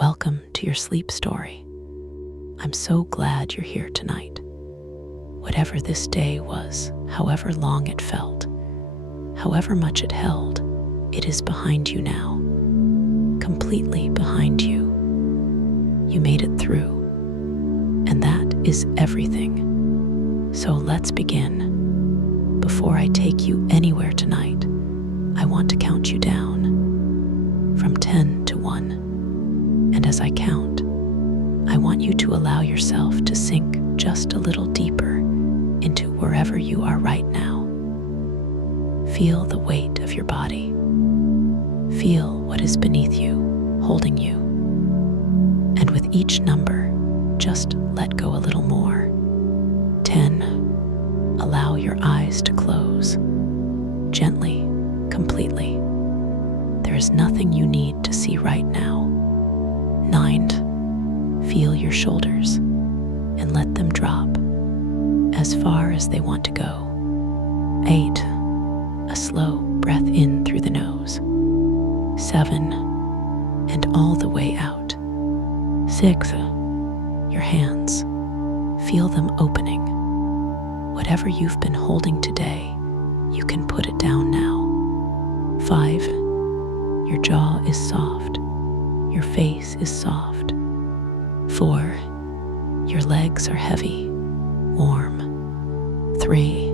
Welcome to your sleep story. I'm so glad you're here tonight. Whatever this day was, however long it felt, however much it held, it is behind you now. Completely behind you. You made it through. And that is everything. So let's begin. Before I take you anywhere tonight, I want to count you down from 10 to 1. And as I count, I want you to allow yourself to sink just a little deeper into wherever you are right now. Feel the weight of your body. Feel what is beneath you, holding you. And with each number, just let go a little more. 10. Allow your eyes to close. Gently, completely. There is nothing you need to see right now. 9. Feel your shoulders and let them drop as far as they want to go. 8. A slow breath in through the nose. 7. And all the way out. 6. Your hands. Feel them opening. Whatever you've been holding today, you can put it down now. 5. Your jaw is soft. Your face is soft. 4. Your legs are heavy, warm. 3.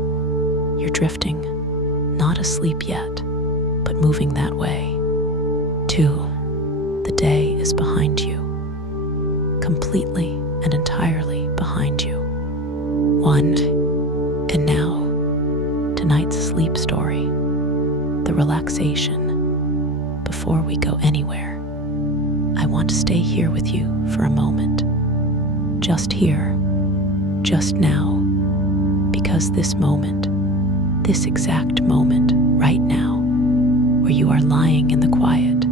You're drifting, not asleep yet, but moving that way. 2. The day is behind you, completely and entirely behind you. 1. And now, tonight's sleep story, the relaxation. Before we go anywhere, I want to stay here with you for a moment. Just here, just now, because this moment, this exact moment right now, where you are lying in the quiet,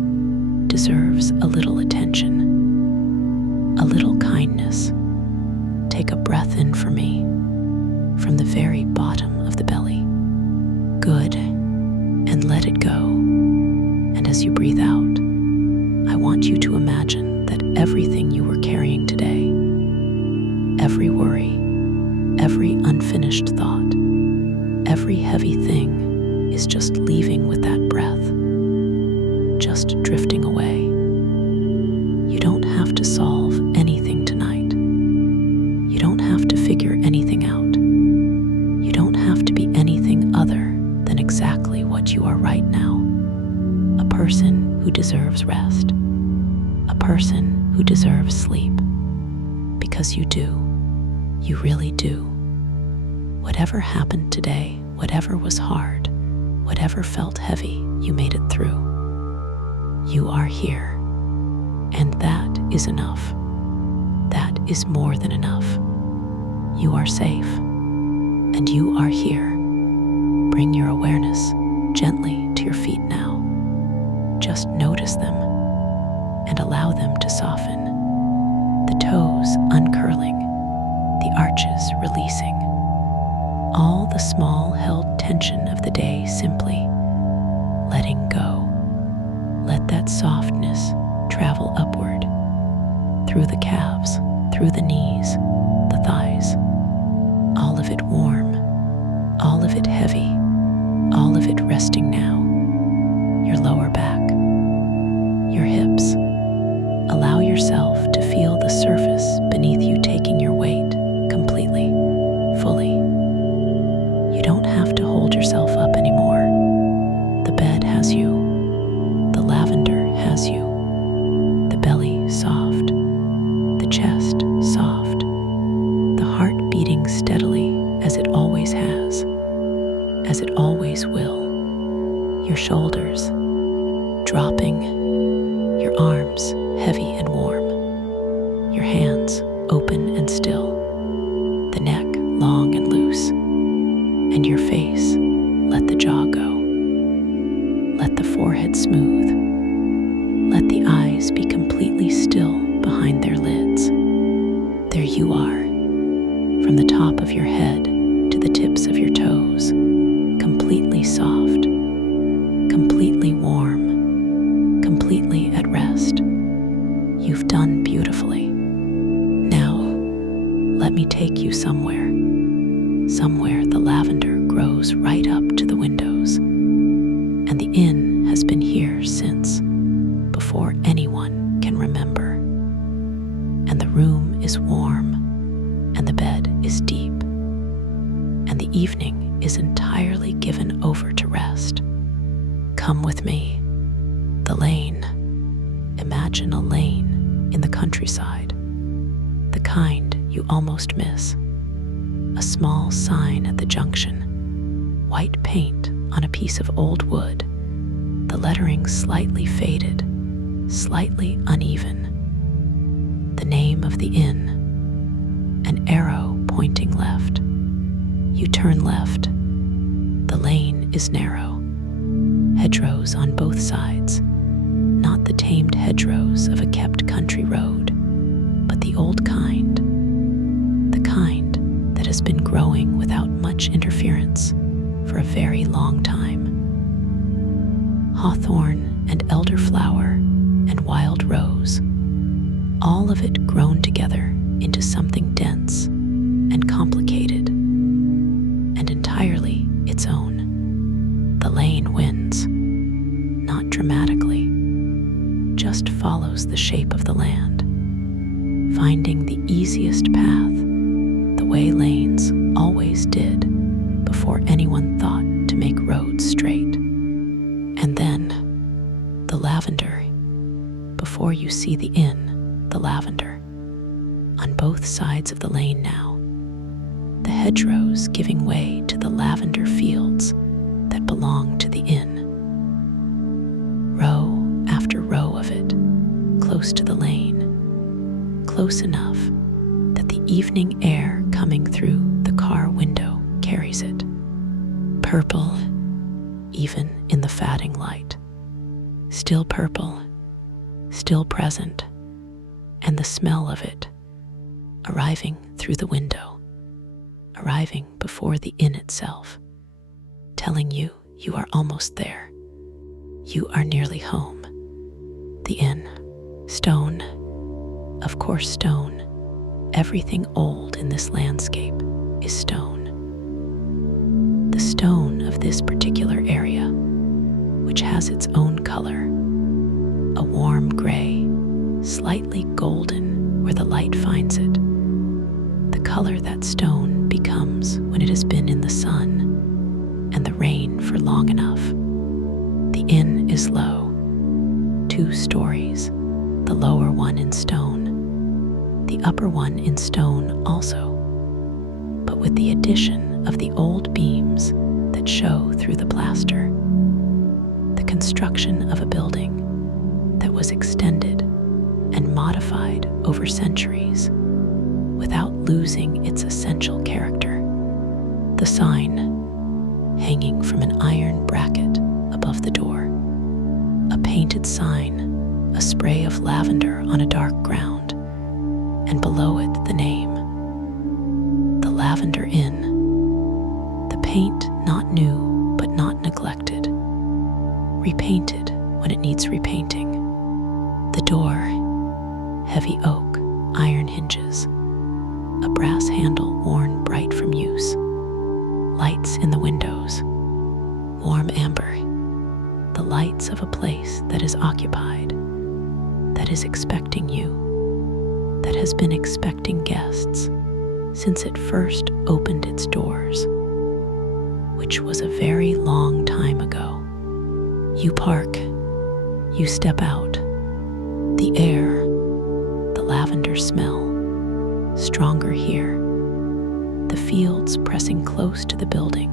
deserves a little attention, a little kindness. Take a breath in for me, from the very bottom of the belly. Good, and let it go. And as you breathe out, I want you to imagine that everything you were carrying today, every worry, every unfinished thought, every heavy thing is just leaving with that breath, just drifting away. You don't have to solve anything tonight. You don't have to figure anything out. You don't have to be anything other than exactly what you are right now. A person who deserves rest. A person who deserves sleep. Because you do. You really do. Whatever happened today, whatever was hard, whatever felt heavy, you made it through. You are here. And that is enough. That is more than enough. You are safe. And you are here. Bring your awareness gently to your feet now. Just notice them and allow them to soften. The toes uncurling, the arches releasing. All the small held tension of the day simply letting go. Let that softness travel upward, through the calves, through the knees, the thighs. All of it warm, all of it heavy, all of it resting now. Your lower back, your hips. Allow yourself to feel the surface beneath you taking your weight completely, fully. You don't have to hold yourself up anymore. The bed has you. The lavender has you. The belly soft. The chest soft. The heart beating steadily as it always has, as it always will. Your shoulders dropping, your arms heavy and warm, your hands open and still, the neck long and loose, and your face, let the jaw go. Let the forehead smooth. Let the eyes be completely still behind their lids. There you are, from the top of your head to the tips of your toes, completely soft, completely warm, completely at rest. You've done beautifully. Now, let me take you somewhere the lavender grows right up to the windows, and the inn has been here since before anyone can remember. And the room is warm, and the bed is deep, and the evening is entirely given over to rest. Come with me. The lane. Imagine a lane in the countryside, the kind you almost miss. A small sign at the junction, white paint on a piece of old wood, the lettering slightly faded, slightly uneven. The name of the inn, an arrow pointing left. You turn left. The lane is narrow, hedgerows on both sides, not the tamed hedgerows of a kept country road, but the old kind, the kind that has been growing without much interference for a very long time. Hawthorn and elderflower and wild rose, all of it grown together into something dense and complicated and entirely its own. The lane wins, not dramatically, just follows the shape of the land, finding the easiest path, the way lanes always did before anyone thought to make roads straight. And then, the lavender, before you see the inn, the lavender, on both sides of the lane now, the hedgerows giving way to the lavender fields that belong to the inn. Row after row of it, close to the lane, close enough that the evening air coming through the car window carries it. Purple, even in the fading light. Still purple, still present, and the smell of it arriving through the window, arriving before the inn itself, telling you you are almost there. You are nearly home. The inn. Stone. Of course, stone. Everything old in this landscape is stone. The stone of this particular area, which has its own color, a warm gray, slightly golden where the light finds it, the color that stone becomes when it has been in the sun and the rain for long enough. The inn is low, 2 stories, the lower one in stone, the upper one in stone also, but with the addition of the old beams that show through the plaster, the construction of a building that was extended and modified over centuries without losing its essential character. The sign, hanging from an iron bracket above the door, a painted sign, a spray of lavender on a dark ground, and below it the name, the Lavender Inn. The paint not new but not neglected, repainted when it needs repainting. The door, heavy oak, iron hinges, a brass handle worn bright from use, lights in the windows, warm amber, the lights of a place that is occupied, that is expecting you, that has been expecting guests since it first opened its doors, which was a very long time ago. You park, you step out, the air, the lavender smell, stronger here, the fields pressing close to the building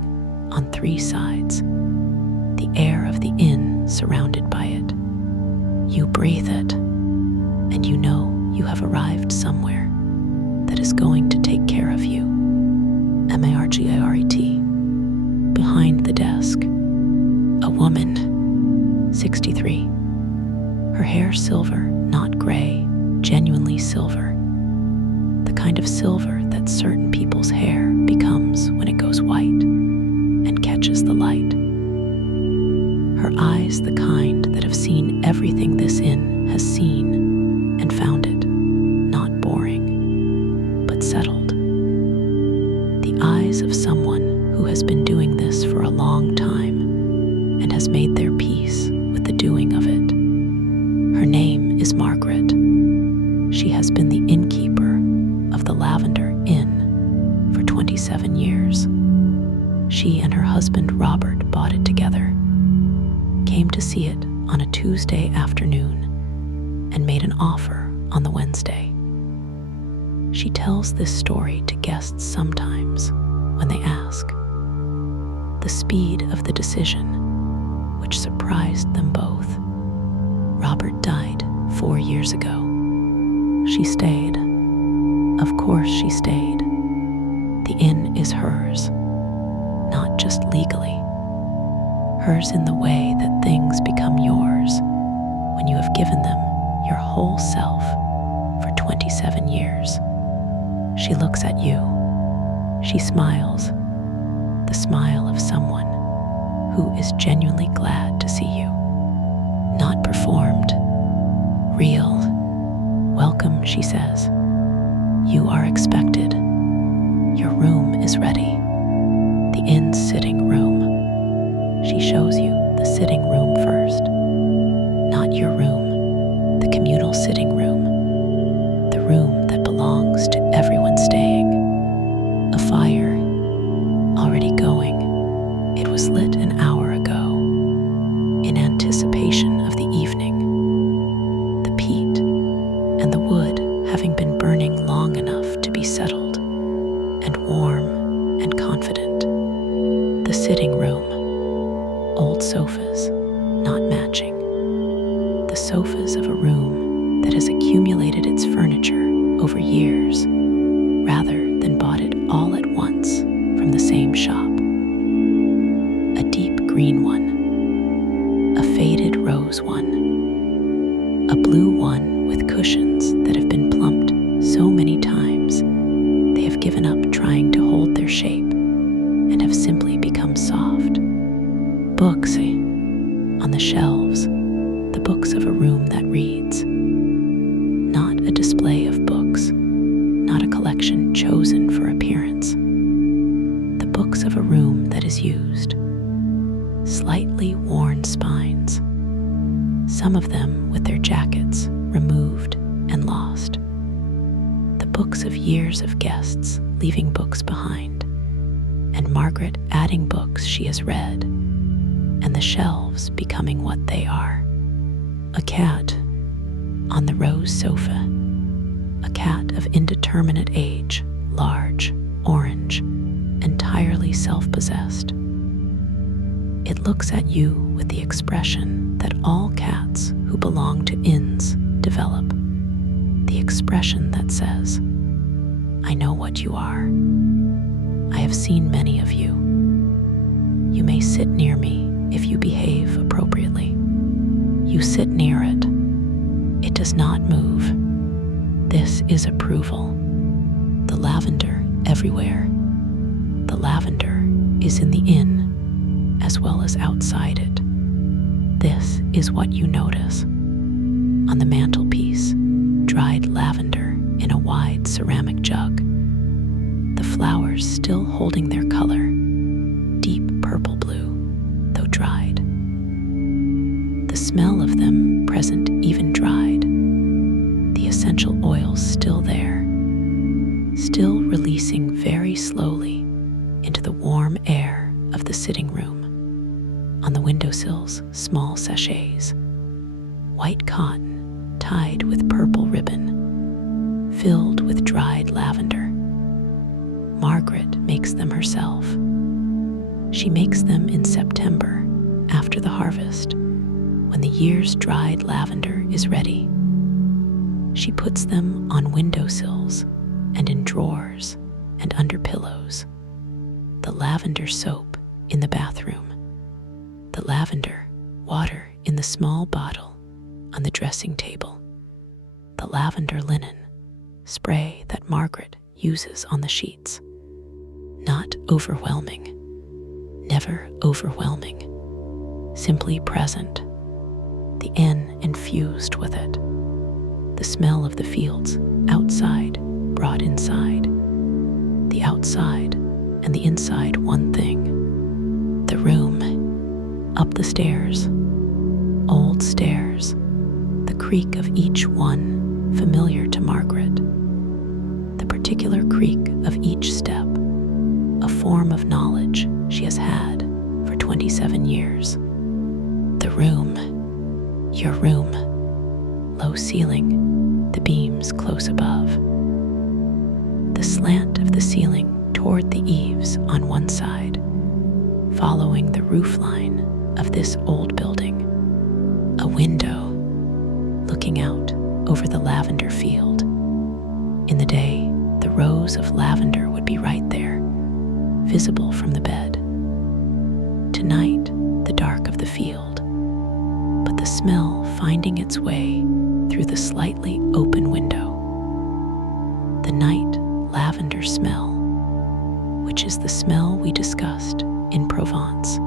on 3 sides, the air of the inn surrounded by it. You breathe it, and you know you have arrived somewhere that is going to take care of you. Margaret. Behind the desk, a woman, 63. Her hair silver, not gray, genuinely silver. The kind of silver that certain people's hair becomes when it goes white and catches the light. Her eyes the kind that have seen everything this inn has seen and found see it on a Tuesday afternoon and made an offer on the Wednesday. She tells this story to guests sometimes when they ask. The speed of the decision, which surprised them both. Robert died 4 years ago. She stayed. Of course she stayed. The inn is hers, not just legally. Hers in the way that things become yours when you have given them your whole self for 27 years. She looks at you. She smiles, the smile of someone who is genuinely glad to see you. Not performed, real. Welcome, she says. You are expected. Your room is ready. The inn's sitting room. She shows you the sitting room first. Not your room, the communal sitting room. The room that belongs to everyone staying. A fire already going. It was lit an hour ago in anticipation of the evening. The peat and the wood having been burning long enough to be settled and warm and confident. The sitting room. Old sofas, not matching. The sofas of a room that has accumulated its furniture over years, rather than bought it all at once from the same shop. A deep green one, a faded rose one, a blue one with cushions that have been plumped so many times they have given up trying to hold their shape and have simply become soft. Books on the shelves, the books of a room that reads. Not a display of books, not a collection chosen for appearance. The books of a room that is used. Slightly worn spines, some of them with their jackets removed and lost. The books of years of guests leaving books behind, and Margaret adding books she has read, and the shelves becoming what they are. A cat on the rose sofa, a cat of indeterminate age, large, orange, entirely self-possessed. It looks at you with the expression that all cats who belong to inns develop, the expression that says, I know what you are. I have seen many of you. You may sit near me if you behave appropriately. You sit near it. It does not move. This is approval. The lavender everywhere. The lavender is in the inn as well as outside it. This is what you notice. On the mantelpiece, dried lavender in a wide ceramic jug. The flowers still holding their color, deep purple blue, though dried. The smell of them present even dried. The essential oils still there, still releasing very slowly into the warm air of the sitting room. On the windowsills, small sachets, white cotton tied with purple ribbon, filled with dried lavender. Margaret makes them herself. She makes them in September, after the harvest, when the year's dried lavender is ready. She puts them on windowsills and in drawers and under pillows. The lavender soap in the bathroom. The lavender water in the small bottle on the dressing table. The lavender linen spray that Margaret uses on the sheets. Not overwhelming, never overwhelming, simply present. The inn infused with it. The smell of the fields outside brought inside. The outside and the inside one thing. The room, up the stairs, old stairs, the creak of each one familiar to Margaret. The particular creak of each step, a form of knowledge she has had for 27 years. The room, your room, low ceiling, the beams close above. The slant of the ceiling toward the eaves on one side, following the roofline of this old building. A window looking out over the lavender field. In the day, the rows of lavender would be right there, visible from the bed. Tonight, the dark of the field, but the smell finding its way through the slightly open window. The night lavender smell, which is the smell we discussed in Provence,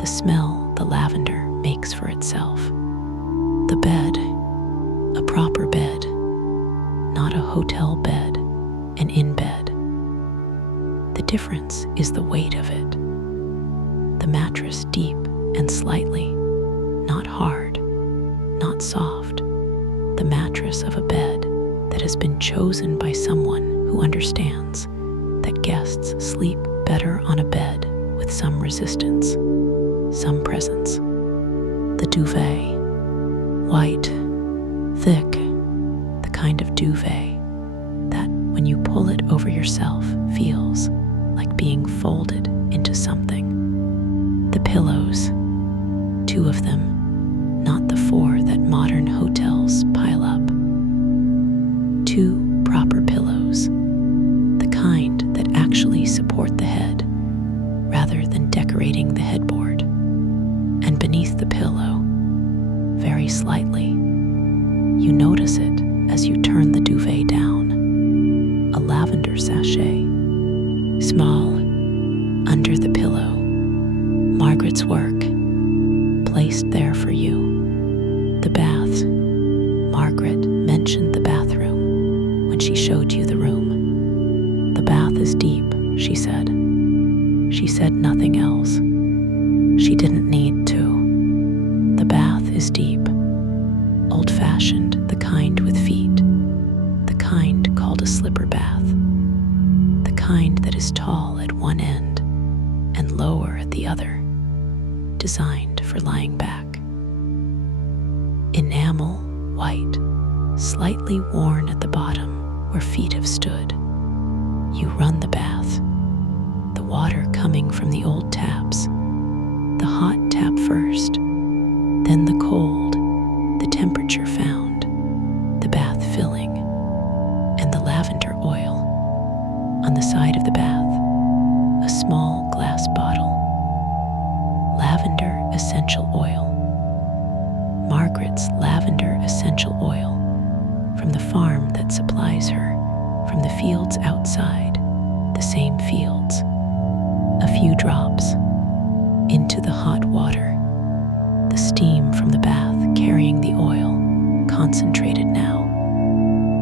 the smell the lavender makes for itself. The bed, a proper bed, not a hotel bed, an inn bed. The difference is the weight of it. The mattress deep and slightly, not hard, not soft. The mattress of a bed that has been chosen by someone who understands that guests sleep better on a bed with some resistance, some presence. The duvet, white, thick, the kind of duvet that, when you pull it over yourself, feels like being folded into something. The pillows, 2 of them, not the 4 that modern hotels pile up. 2 proper pillows, the kind that actually support the head rather than decorating the headboard. And beneath the pillow, very slightly, you notice it as you turn the duvet down. A lavender sachet, small, under the pillow. Margaret's work, placed there for you. The bath. Margaret mentioned the bathroom when she showed you the room. The bath is deep, she said. She said nothing else. She didn't need to. The bath is deep, old-fashioned, the kind with feet, the kind called a slipper bath, the kind that is tall at one end and lower at the other, designed for lying back. Enamel, white, slightly worn at the bottom where feet have stood. You run the bath, the water coming from the old taps, the hot tap first, then the cold, the temperature found, the bath filling, and the lavender oil. On the side of the bath, a small glass bottle. Lavender essential oil. Margaret's lavender essential oil from the farm that supplies her from the fields outside, the same fields. A few drops into the hot water, the steam from the bath carrying the oil, concentrated now,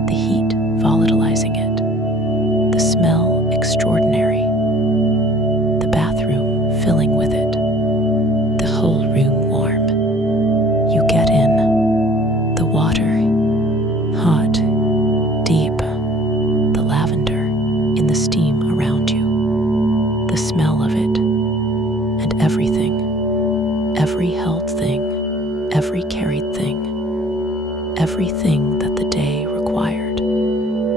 the heat volatilizing it, the smell extraordinary, the bathroom filling with it, the whole room warm. You get in, the water, hot, deep, the lavender in the steam around you, the smell of it, and everything, every held thing, every carried thing, everything that the day required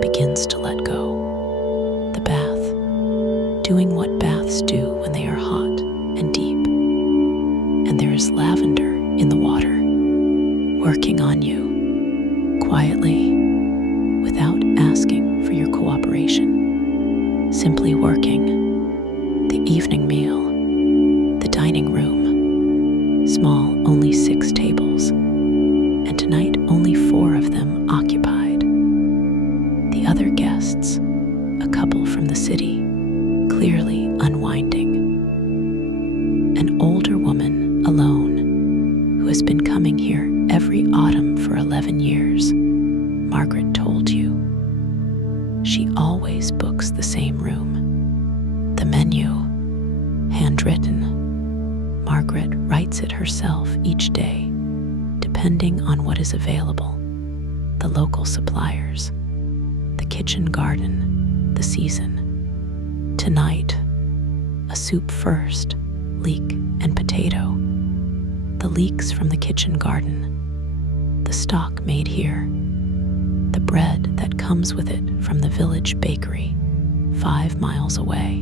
begins to let go. The bath, doing what baths do when they are hot and deep. And there is lavender in the water, working on you, quietly, without asking for your cooperation, simply working. The evening meal, the dining room, small, only 6 tables, and tonight only 4 of them occupied. The other guests, a couple from the city, clearly unwinding. An older woman alone who has been coming here every autumn for 11 years, Margaret told you. She always books the same room. The menu, handwritten. Margaret writes it herself each day, depending on what is available, the local suppliers, the kitchen garden, the season. Tonight, a soup first, leek and potato. the leeks from the kitchen garden, the stock made here, the bread that comes with it from the village bakery 5 miles away,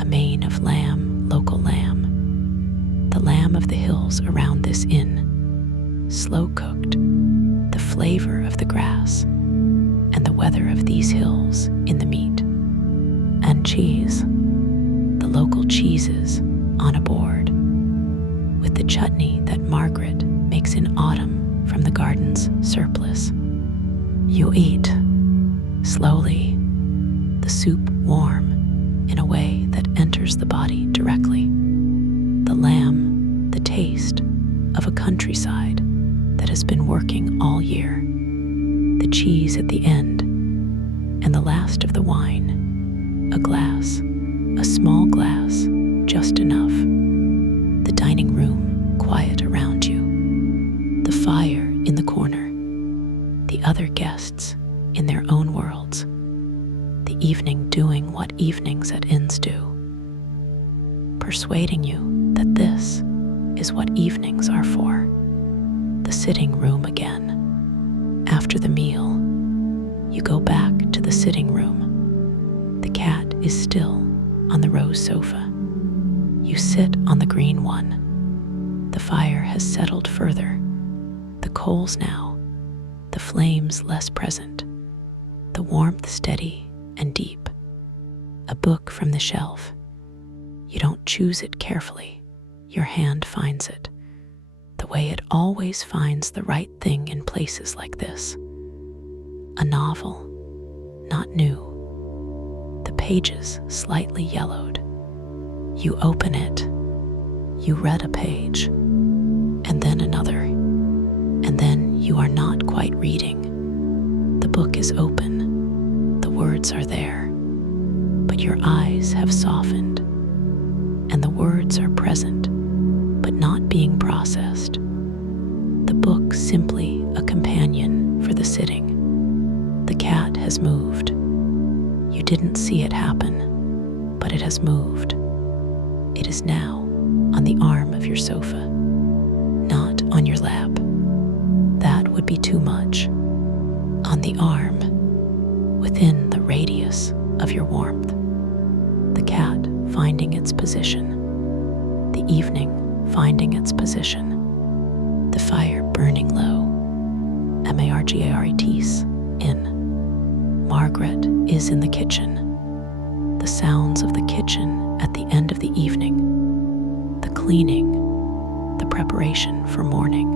a mane of lamb, local lamb, the lamb of the hills around this inn, slow cooked, the flavor of the grass, and the weather of these hills in the meat, and cheese, the local cheeses on a board, with the chutney that Margaret makes in autumn from the garden's surplus. You eat, slowly, the soup warm in a way that enters the body directly. The lamb, the taste of a countryside that has been working all year. The cheese at the end, and the last of the wine. A glass, a small glass, just enough. The dining room quiet around you. The fire in the corner. The other guests in their own worlds. The evening doing what evenings at inns do. Persuading you that this is what evenings are for. The sitting room again. After the meal, you go back to the sitting room. The cat is still on the rose sofa. You sit on the green one. The fire has settled further. The coals now, the flames less present. The warmth steady and deep. A book from the shelf. You don't choose it carefully. Your hand finds it. The way it always finds the right thing in places like this. A novel, not new. The pages slightly yellowed. You open it. You read a page, and then another, and then you are not quite reading. The book is open. The words are there, but your eyes have softened, and the words are present, but not being processed. The book simply a companion for the sitting. The cat has moved. You didn't see it happen, but it has moved. It is now on the arm of your sofa, not on your lap. That would be too much. On the arm, within the radius of your warmth. The cat finding its position. The evening finding its position. The fire burning low. Margaret in. Margaret is in the kitchen. The sounds of the kitchen at the end of the evening. The cleaning. The preparation for morning.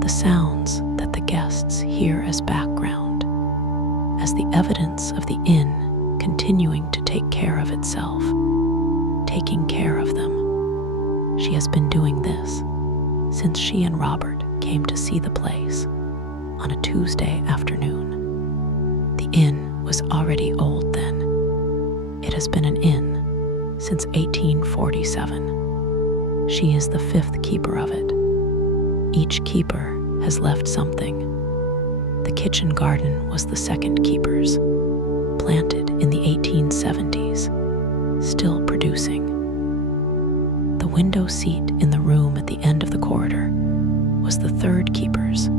The sounds that the guests hear as background, as the evidence of the inn continuing to take care of itself, taking care of them. She has been doing this since she and Robert came to see the place on a Tuesday afternoon. The inn was already old then. It has been an inn since 1847. She is the 5th keeper of it. Each keeper has left something. The kitchen garden was the 2nd keeper's, planted in the 1870s, still producing. The window seat in the room at the end of the corridor was the 3rd keeper's,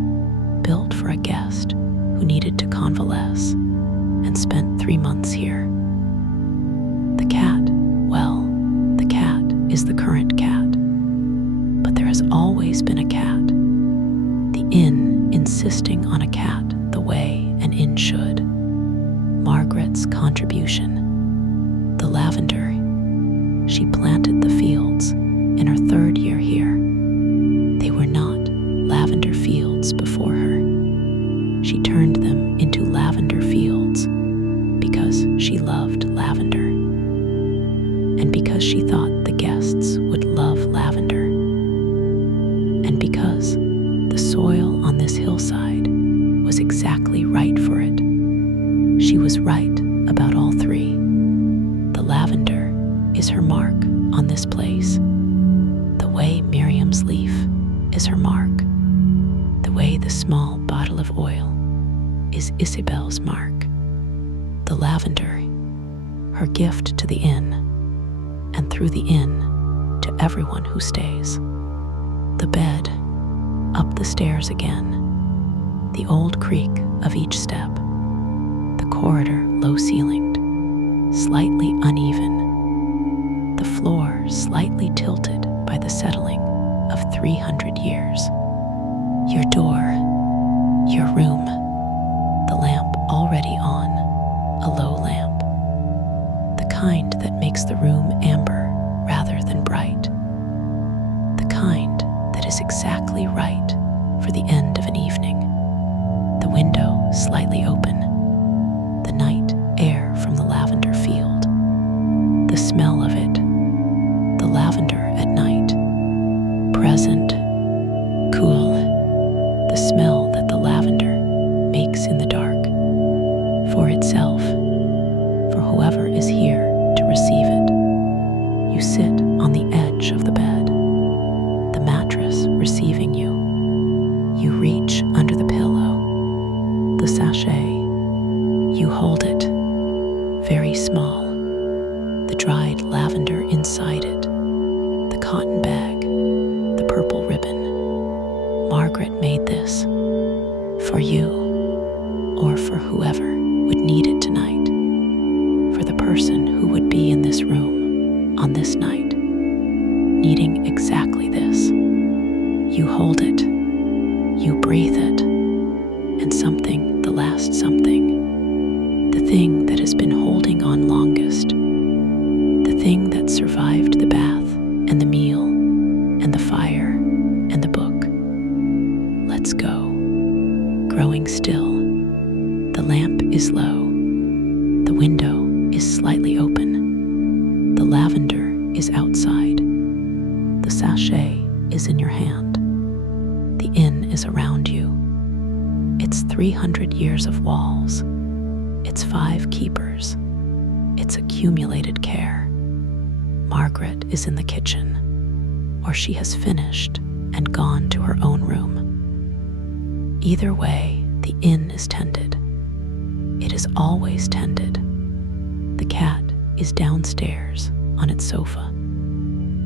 built for a guest who needed to convalesce and spent 3 months here. The cat, well, the cat is the current cat, but there has always been a cat. The inn insisting on a cat the way an inn should. Margaret's contribution. The lavender. She planted the fields in her 3rd year here. They were not lavender fields before her. She turned them into lavender fields because she loved lavender, and because she thought the guests would love lavender, and because the soil on this hillside was exactly right for it. She was right about all 3. The lavender is her mark on this place. The way Miriam's leaf is her mark. The way the small bottle of oil is Isabel's mark. The lavender, her gift to the inn, and through the inn to everyone who stays. The bed, up the stairs again, the old creak of each step, the corridor low-ceilinged, slightly uneven, the floor slightly tilted by the settling of 300 years. Your door, your room, the lamp already on, a low lamp, the kind that makes the room amber rather than bright, the kind that is exactly right for the end of an evening, the window slightly open, the night air from the lavender field, the smell of it, the lavender at night, present, cool, the smell that the lavender makes in the dark, for itself, for whoever is here to receive it. You sit on the edge of the bed, the mattress receiving you. You reach under the pillow, the sachet. You hold it, very small, the dried lavender inside it, the cotton bag, the purple ribbon. Margaret made this for you, or for whoever would need it tonight, for the person who would be in this room on this night, needing exactly this. You hold it, you breathe it, and something, the last something, the thing that has been holding on longest, the thing that survived the bath and the meal and the fire and the book. Let's go. Growing still. The lamp is low. The window is slightly open. The lavender is outside. The sachet is in your hand. The inn is around you. It's 300 years of walls. It's 5 keepers. It's accumulated care. Margaret is in the kitchen, or she has finished and gone to her own room. Either way, the inn is tended. It is always tended. The cat is downstairs on its sofa.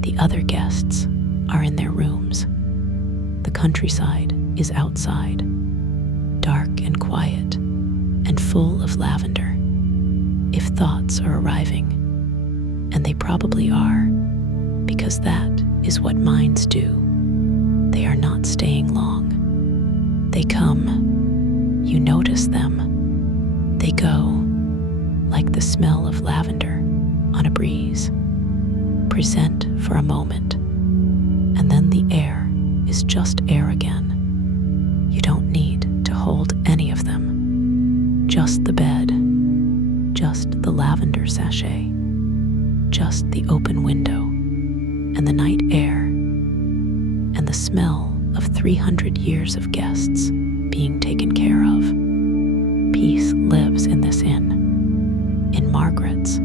The other guests are in their rooms. The countryside is outside, dark and quiet, and full of lavender. If thoughts are arriving, and they probably are, because that is what minds do, they are not staying long. They come, you notice them. They go, like the smell of lavender on a breeze, present for a moment, and then the air is just air again. You don't need to hold any of them. Just the bed, just the lavender sachet, just the open window, and the night air, and the smell of 300 years of guests being taken care of. Peace lives in this inn, in Margaret's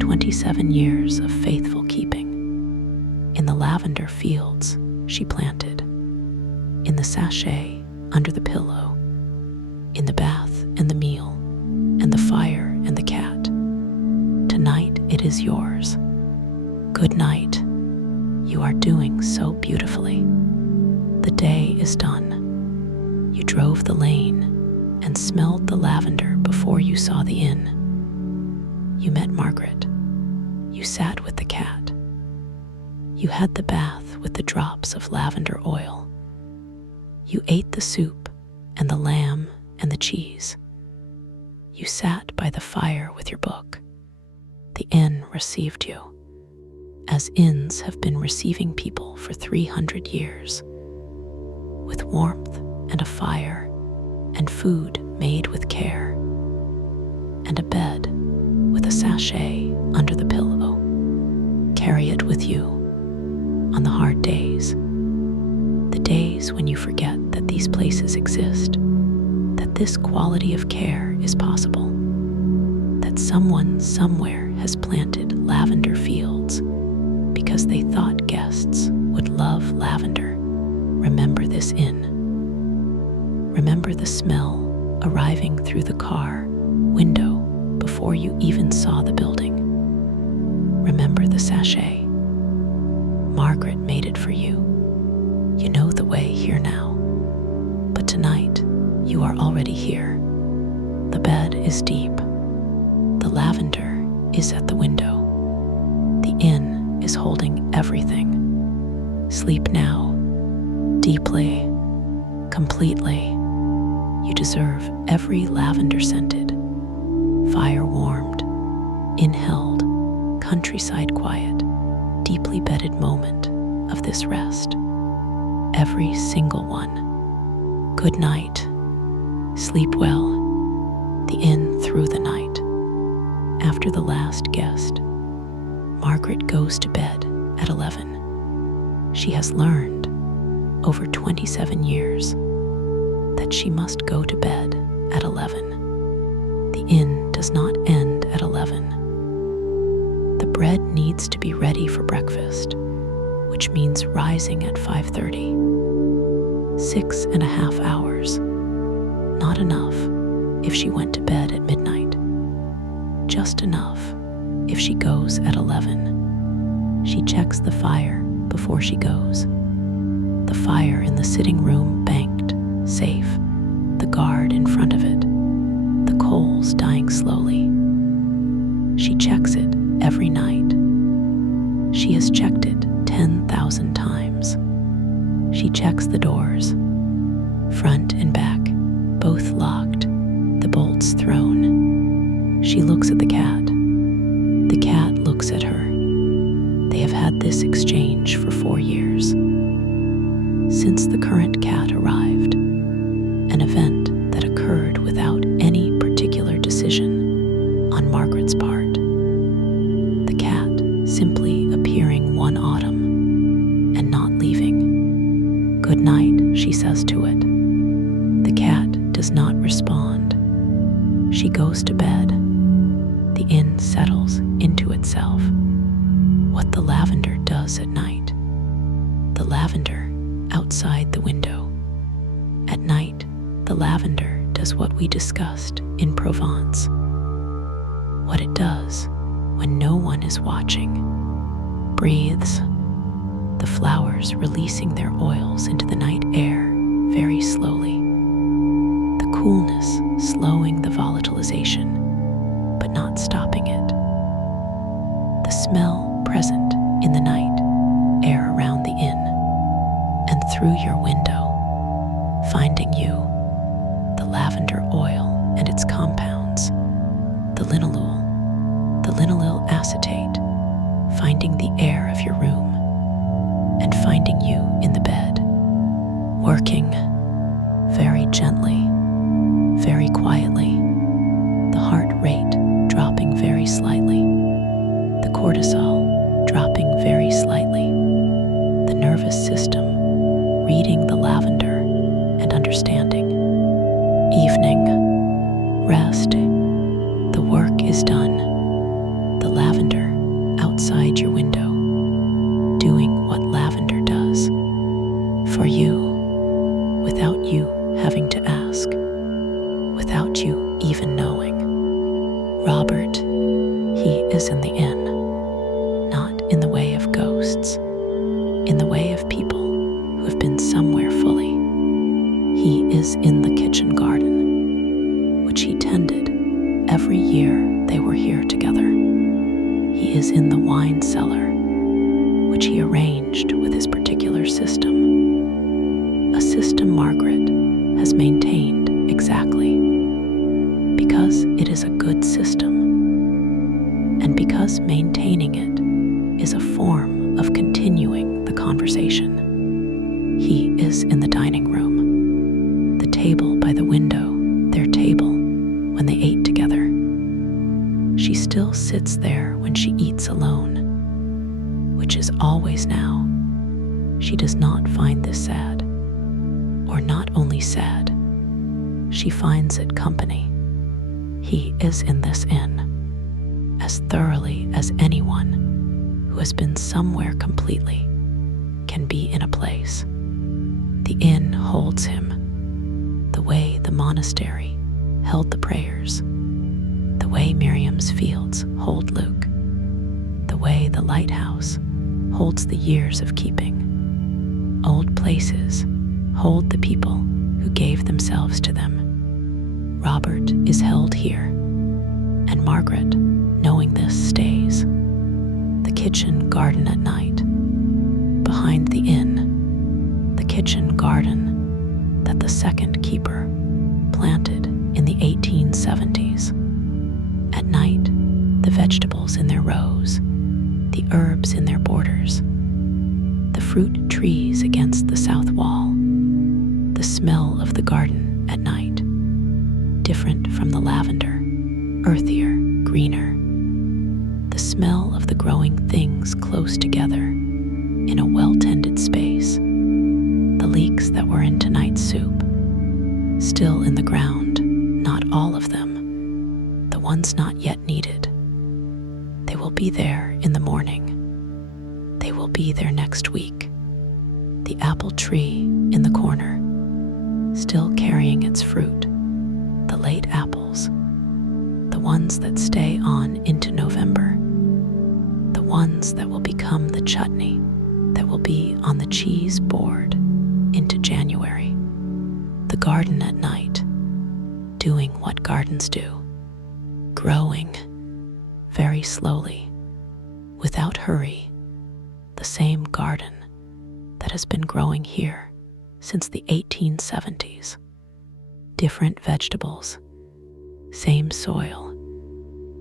27 years of faithful keeping, in the lavender fields she planted, in the sachet under the pillow, in the bath and the meal, and the fire and the cat. Tonight it is yours. Good night. You are doing so beautifully. The day is done. You drove the lane and smelled the lavender before you saw the inn. You met Margaret. You sat with the cat. You had the bath with the drops of lavender oil. You ate the soup and the lamb and the cheese. You sat by the fire with your book. The inn received you, as inns have been receiving people for 300 years, with warmth and a fire and food made with care, and a bed with a sachet under the pillow. Carry it with you on the hard days, the days when you forget that these places exist, that this quality of care is possible, that someone somewhere has planted lavender fields because they thought guests would love lavender. Remember this inn. Remember the smell arriving through the car window before you even saw the building. Remember the sachet. Margaret made it for you. You know the way here now. But tonight, you are already here. The bed is deep. The lavender is at the window. The inn is holding everything. Sleep now, deeply, completely. You deserve every lavender-scented, fire-warmed, inhaled, countryside quiet, deeply bedded moment of this rest. Every single one. Good night. Sleep well. The inn through the night. After the last guest, Margaret goes to bed at 11. She has learned over 27 years that she must go to bed at 11. The inn does not end at 11. The bread needs to be ready for breakfast, which means rising at 5:30. 6.5 hours. Not enough if she went to bed at midnight. Just enough if she goes at 11. She checks the fire before she goes. The fire in the sitting room banked, safe, the guard in front of it, the coals dying slowly. She checks it every night. She has checked it 10,000 times. She checks the doors, front and back, both locked, the bolts thrown. She looks at the cat. The cat looks at her. They have had this exchange for 4 years. Since the current cat arrived, an event that occurred without any particular decision on Margaret's part. The cat simply appearing one autumn and not leaving. "Good night," she says to it. The cat does not respond. She goes to bed. The inn settles into itself. What the lavender does at night. The lavender outside the window. At night, the lavender does what we discussed in Provence. What it does when no one is watching. Breathes. The flowers releasing their oils into the night air very slowly. The coolness slowing the volatilization, but not stopping it. The smell present in the night air around the inn and through your window, finding you, the lavender oil and its compounds, the linalool acetate, finding the air of your room and finding you in the bed, working very gently, very quietly, the heart rate dropping very slightly, the cortisol dropping very slightly, the nervous system reading the lavender and understanding. Evening, rest, the work is done. The lavender outside your window, doing what lavender does for you, without you having to ask, without you even knowing. Robert, he is in the inn, not in the way of ghosts, in the way of people who have been somewhere fully. He is in the kitchen garden, which he tended every year they were here together. He is in the wine cellar, which he arranged with his particular system. A system Margaret has maintained exactly, because it is a good system, and because maintaining it is a form of continuing the conversation. He is in the dining room, the table by the window, their table when they ate together. She still sits there when she eats alone, which is always now. She does not find this sad, or not only sad, she finds it company. He is in this inn, as thoroughly as anyone who has been somewhere completely can be in a place. The inn holds him, the way the monastery held the prayers, the way Miriam's fields hold Luke, the way the lighthouse holds the years of keeping. Old places hold the people who gave themselves to them. Robert is held here, and Margaret, knowing this, stays. The kitchen garden at night, behind the inn, the kitchen garden that the second keeper planted in the 1870s. At night, the vegetables in their rows, the herbs in their borders, the fruit trees against the south wall, the smell of the garden at night, different from the lavender, earthier, greener, the smell of the growing things close together in a well-tended space, the leeks that were in tonight's soup, still in the ground, not all of them, the ones not yet needed. They will be there in the morning. They will be there next week. The apple tree in the corner, still carrying its fruit, the late apples, the ones that stay on into November, the ones that will become the chutney that will be on the cheese board into January. The garden at night, doing what gardens do, growing very slowly, without hurry, the same garden that has been growing here since the 1870s. Different vegetables, same soil,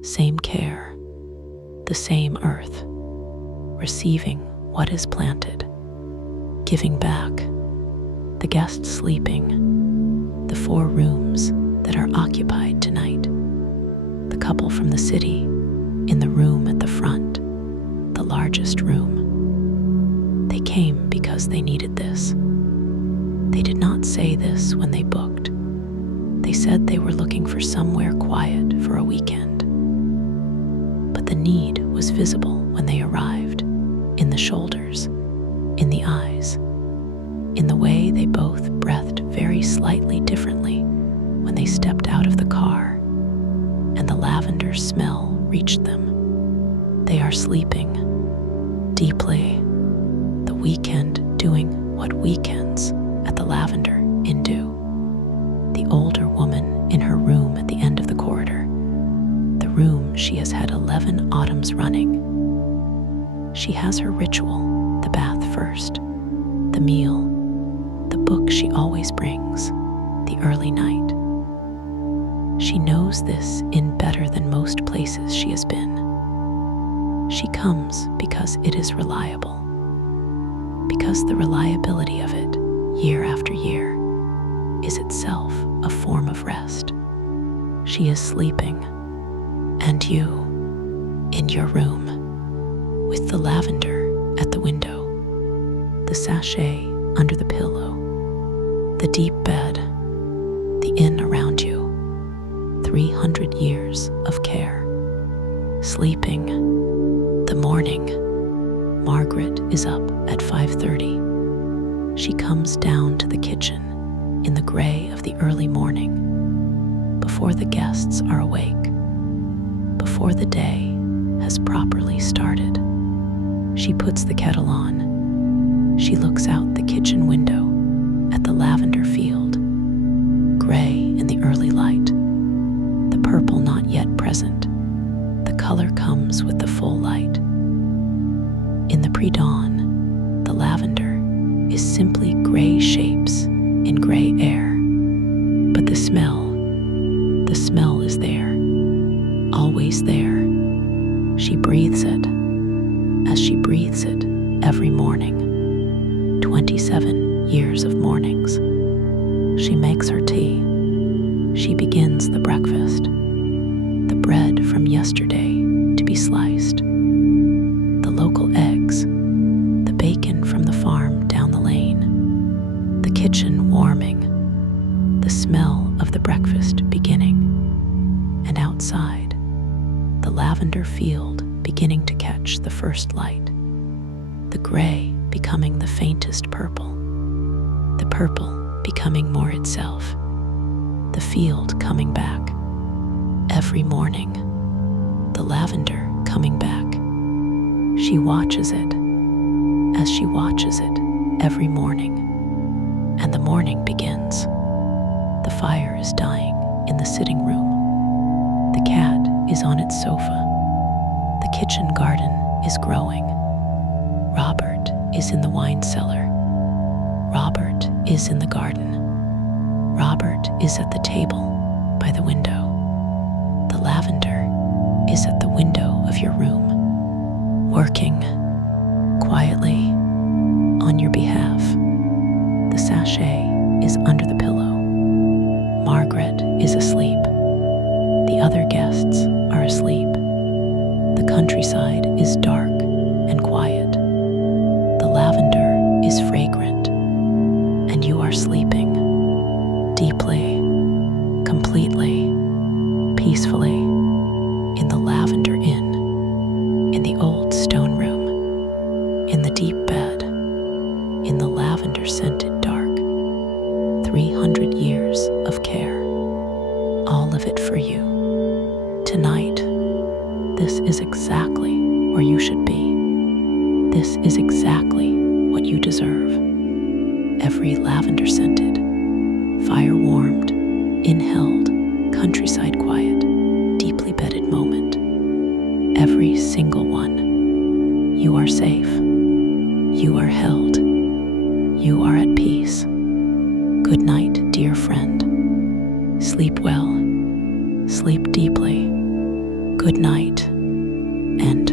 same care, the same earth, receiving what is planted, giving back, the guests sleeping, the 4 rooms that are occupied tonight, the couple from the city in the room at the front, the largest room. They came because they needed this. They did not say this when they booked. They said they were looking for somewhere quiet for a weekend. But the need was visible when they arrived, in the shoulders, in the eyes, in the way they both breathed very slightly differently when they stepped out of the car, and the lavender smell reached them. They are sleeping deeply, the weekend doing what weekends at the Lavender Inn do. The older woman in her room at the end of the corridor, the room she has had 11 autumns running. She has her ritual, the bath first, the meal, the book she always brings, the early night. She knows this inn better than most places she has been. She comes because it is reliable, because the reliability of it, year after year, is itself a form of rest. She is sleeping, and you, in your room, with the lavender at the window, the sachet under the pillow, the deep bed, the inn around you, 300 years of care. Sleeping. The morning. Margaret is up at 5:30. She comes down to the kitchen in the gray of the early morning, before the guests are awake, before the day has properly started. She puts the kettle on. She looks out the kitchen window at the lavender field, gray in the early light, the purple not yet present. The color comes with the full light. In the pre-dawn, the lavender is simply gray shapes in gray air. But the smell is there, always there. She breathes it, as she breathes it every morning. 27 years of mornings. She makes her tea. She begins the breakfast. The bread from yesterday to be sliced. The local eggs. The bacon from the farm down the lane. The kitchen warming. The smell of the breakfast beginning. And outside, the lavender field beginning to catch the first light. The gray becoming the faintest purple. The purple becoming more itself. The field coming back. Every morning, the lavender coming back. She watches it. As she watches it, every morning, and the morning begins. The fire is dying in the sitting room. The cat is on its sofa. The kitchen garden is growing. Robert is in the wine cellar. Robert is in the garden. Robert is at the table by the window. The lavender is at the window of your room, working quietly on your behalf. The sachet is under the pillow. Margaret is asleep. The other guests are asleep. The countryside is dark and quiet. The lavender is fragrant, and you are sleeping deeply, completely, peacefully in the Lavender Inn, in the old stone room, in the deep bed, in the lavender-scented dark. 300 years of care, all of it for you. Tonight, this is exactly where you should be. This is exactly what you deserve. Every lavender-scented, fire-warmed, inhaled, countryside quiet, deeply bedded moment. Every single one. You are safe. You are held. You are at peace. Good night, dear friend. Sleep well. Sleep deeply. Good night, and